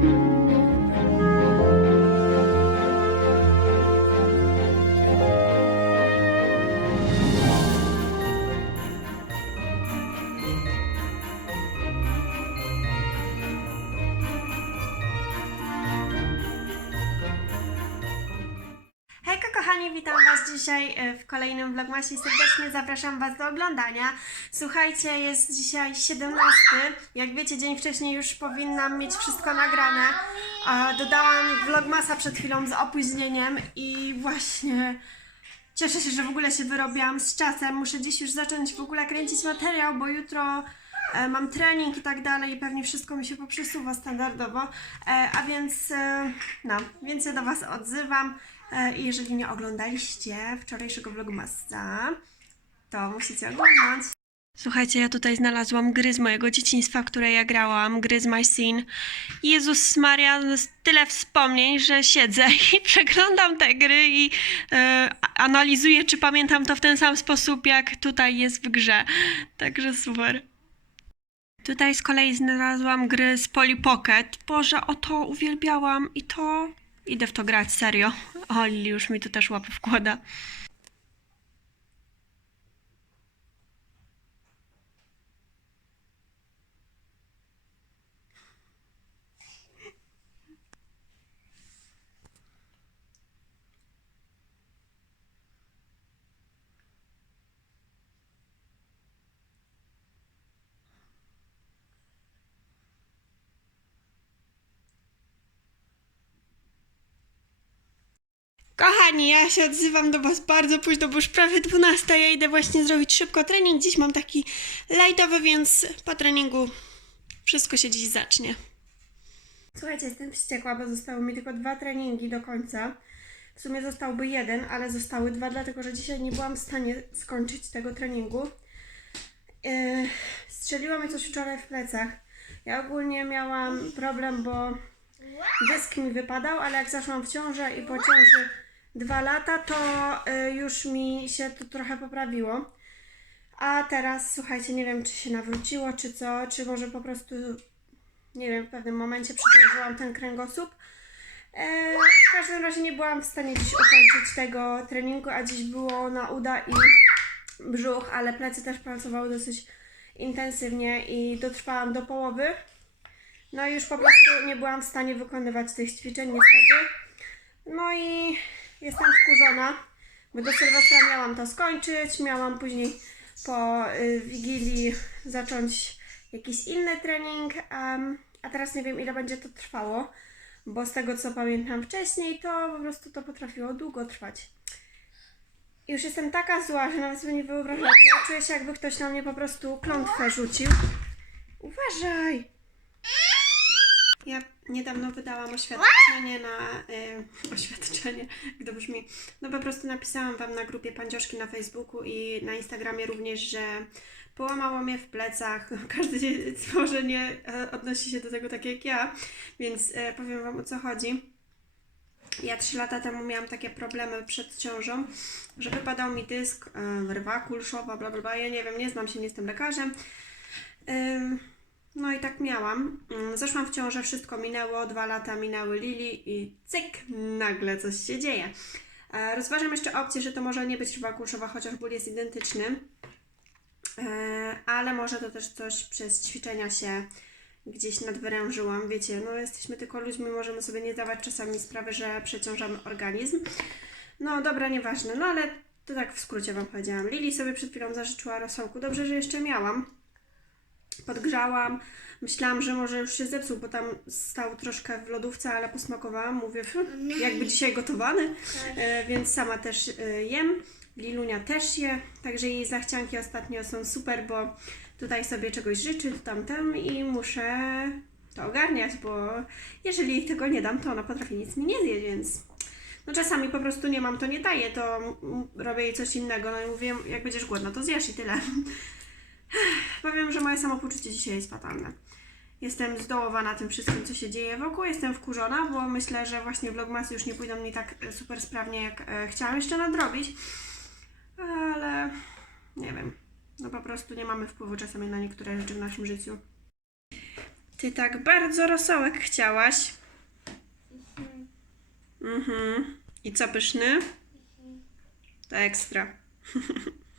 thank you witam Was dzisiaj e, w kolejnym vlogmasie i serdecznie zapraszam Was do oglądania. Słuchajcie, jest dzisiaj 17. Jak wiecie, dzień wcześniej już powinnam mieć wszystko nagrane. Dodałam vlogmasa przed chwilą z opóźnieniem i właśnie cieszę się, że w ogóle się wyrobiłam z czasem. Muszę dziś już zacząć w ogóle kręcić materiał, bo jutro e, mam trening i tak dalej i pewnie wszystko mi się poprzesuwa standardowo. E, a więc, no, więc ja do Was odzywam. E, jeżeli nie oglądaliście wczorajszego vlogmasa, to musicie oglądać. Słuchajcie, ja tutaj znalazłam gry z mojego dzieciństwa, które ja grałam, gry z My Scene. Jezus Maria, jest tyle wspomnień, że siedzę i przeglądam te gry i e, analizuję, czy pamiętam to w ten sam sposób, jak tutaj jest w grze. Także super. Tutaj z kolei znalazłam gry z Polly Pocket. Boże, o to uwielbiałam i to... Idę w to grać, serio. O, Lili już mi tu też łapy wkłada. Kochani, ja się odzywam do Was bardzo późno, bo już prawie 12. Ja idę właśnie zrobić szybko trening. Dziś mam taki lightowy, więc po treningu wszystko się dziś zacznie. Słuchajcie, jestem wściekła, bo zostały mi tylko dwa treningi do końca. W sumie zostałby jeden, ale zostały dwa, dlatego że dzisiaj nie byłam w stanie skończyć tego treningu. Yy, strzeliło mi coś wczoraj w plecach. Ja ogólnie miałam problem, bo dysk mi wypadał, ale jak zaszłam w ciążę i po ciąży dwa lata, to y, już mi się to trochę poprawiło. A teraz, słuchajcie, nie wiem, czy się nawróciło, czy co, czy może po prostu, nie wiem, w pewnym momencie przeciążyłam ten kręgosłup. E, w każdym razie nie byłam w stanie dziś ukończyć tego treningu, a dziś było na uda i brzuch, ale plecy też pracowały dosyć intensywnie i dotrwałam do połowy. No i już po prostu nie byłam w stanie wykonywać tych ćwiczeń, niestety. No i jestem wkurzona, bo do Sylwestra miałam to skończyć, miałam później po y, Wigilii zacząć jakiś inny trening, em, a teraz nie wiem ile będzie to trwało, bo z tego co pamiętam wcześniej, to po prostu to potrafiło długo trwać. Już jestem taka zła, że nawet sobie nie wyobrażacie. Czuję się jakby ktoś na mnie po prostu klątwę rzucił. Uważaj! Ja niedawno wydałam oświadczenie na. Y, oświadczenie, to brzmi. No po prostu napisałam Wam na grupie Pandzioszki na Facebooku i na Instagramie również, że połamało mnie w plecach. Każdy stworzenie e, odnosi się do tego tak jak ja, więc e, powiem Wam o co chodzi. Ja trzy lata temu miałam takie problemy przed ciążą, że wypadał mi dysk, e, rwa kulszowa, bla bla bla. Ja nie wiem, nie znam się, nie jestem lekarzem. Ym, no i tak miałam. Mm, Zeszłam w ciążę, wszystko minęło, dwa lata minęły Lili i cyk, nagle coś się dzieje. E, Rozważam jeszcze opcję, że to może nie być rwa kulszowa, chociaż ból jest identyczny. E, Ale może to też coś przez ćwiczenia się gdzieś nadwyrężyłam. Wiecie, no jesteśmy tylko ludźmi, możemy sobie nie dawać czasami sprawy, że przeciążamy organizm. No dobra, nieważne. No ale to tak w skrócie Wam powiedziałam. Lili sobie przed chwilą zażyczyła rosołku. Dobrze, że jeszcze miałam podgrzałam. Myślałam, że może już się zepsuł, bo tam stał troszkę w lodówce, ale posmakowałam. Mówię, "Fu, jakby dzisiaj gotowany, e, więc sama też e, jem. Lilunia też je, także jej zachcianki ostatnio są super, bo tutaj sobie czegoś życzy, tu tamten i muszę to ogarniać, bo jeżeli jej tego nie dam, to ona potrafi nic mi nie zjeść, więc no czasami po prostu nie mam, to nie daję, to robię jej coś innego, no i mówię, jak będziesz głodna, to zjesz i tyle. Powiem, że moje samopoczucie dzisiaj jest fatalne. Jestem zdołowana tym wszystkim, co się dzieje wokół. Jestem wkurzona, bo myślę, że właśnie vlogmasy już nie pójdą mi tak e, super sprawnie, jak e, chciałam jeszcze nadrobić. Ale nie wiem. No po prostu nie mamy wpływu czasami na niektóre rzeczy w naszym życiu. Ty tak bardzo rosołek chciałaś. Mhm. I co pyszny? To ekstra.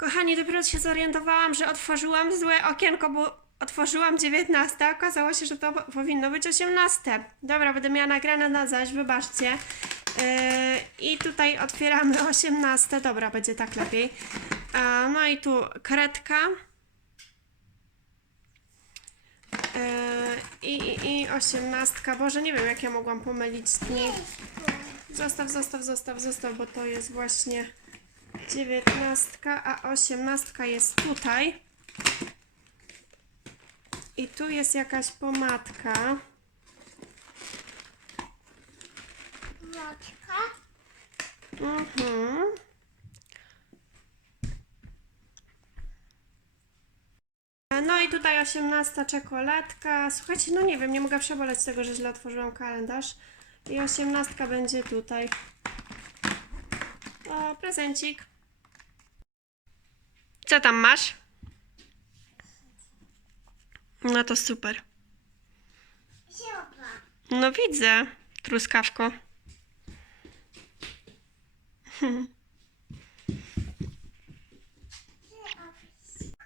Kochani, dopiero się zorientowałam, że otworzyłam złe okienko, bo otworzyłam 19, a okazało się, że to po- powinno być 18. Dobra, będę miała nagrane na zaś, wybaczcie. Yy, I tutaj otwieramy 18. Dobra, będzie tak lepiej. E, No i tu kredka. Yy, I, i, I 18. Boże, nie wiem, jak ja mogłam pomylić dni. Zostaw, zostaw, zostaw, zostaw, bo to jest właśnie 19, a 18 jest tutaj. I tu jest jakaś pomadka. Wodka. Mhm. No i tutaj 18 czekoladka. Słuchajcie, no nie wiem, nie mogę przeboleć tego, że źle otworzyłam kalendarz. I 18 będzie tutaj. O, prezencik. Co tam masz? No to super. No widzę, truskawko.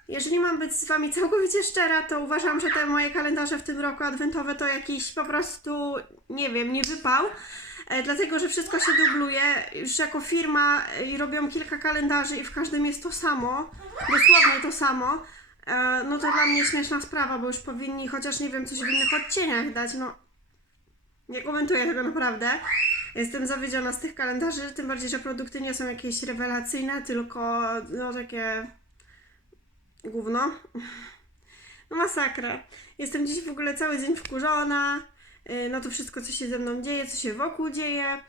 Jeżeli mam być z Wami całkowicie szczera, to uważam, że te moje kalendarze w tym roku adwentowe to jakiś po prostu, nie wiem, nie wypał. E, dlatego, że wszystko się dubluje. Już jako firma robią kilka kalendarzy i w każdym jest to samo. Dosłownie to samo. E, no to dla mnie śmieszna sprawa, bo już powinni chociaż, nie wiem, coś w innych odcieniach dać. No, nie komentuję tego naprawdę. Jestem zawiedziona z tych kalendarzy, tym bardziej, że produkty nie są jakieś rewelacyjne, tylko no takie gówno. No masakra. Jestem dziś w ogóle cały dzień wkurzona. Yy, No to wszystko, co się ze mną dzieje, co się wokół dzieje.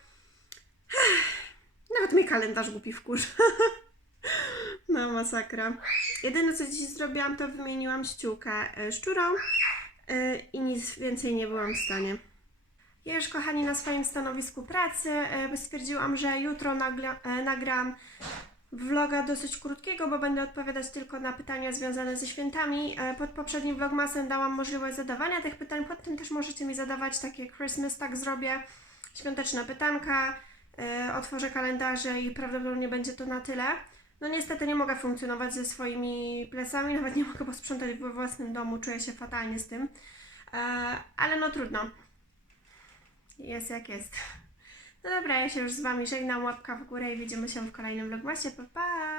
Nawet mnie kalendarz głupi wkurza. No masakra. Jedyne, co dziś zrobiłam, to wymieniłam ściółkę y, szczurą yy, i nic więcej nie byłam w stanie. Ja już, kochani, na swoim stanowisku pracy stwierdziłam, że jutro nagla, e, nagram vloga dosyć krótkiego, bo będę odpowiadać tylko na pytania związane ze świętami. E, Pod poprzednim vlogmasem dałam możliwość zadawania tych pytań, pod tym też możecie mi zadawać takie Christmas, tak zrobię. Świąteczne pytanka, e, otworzę kalendarze i prawdopodobnie będzie to na tyle. No niestety nie mogę funkcjonować ze swoimi plecami, nawet nie mogę posprzątać we własnym domu, czuję się fatalnie z tym. E, Ale no trudno. Jest jak jest. No dobra, ja się już z Wami żegnam. Łapka w górę i widzimy się w kolejnym vlogmasie. Pa, pa!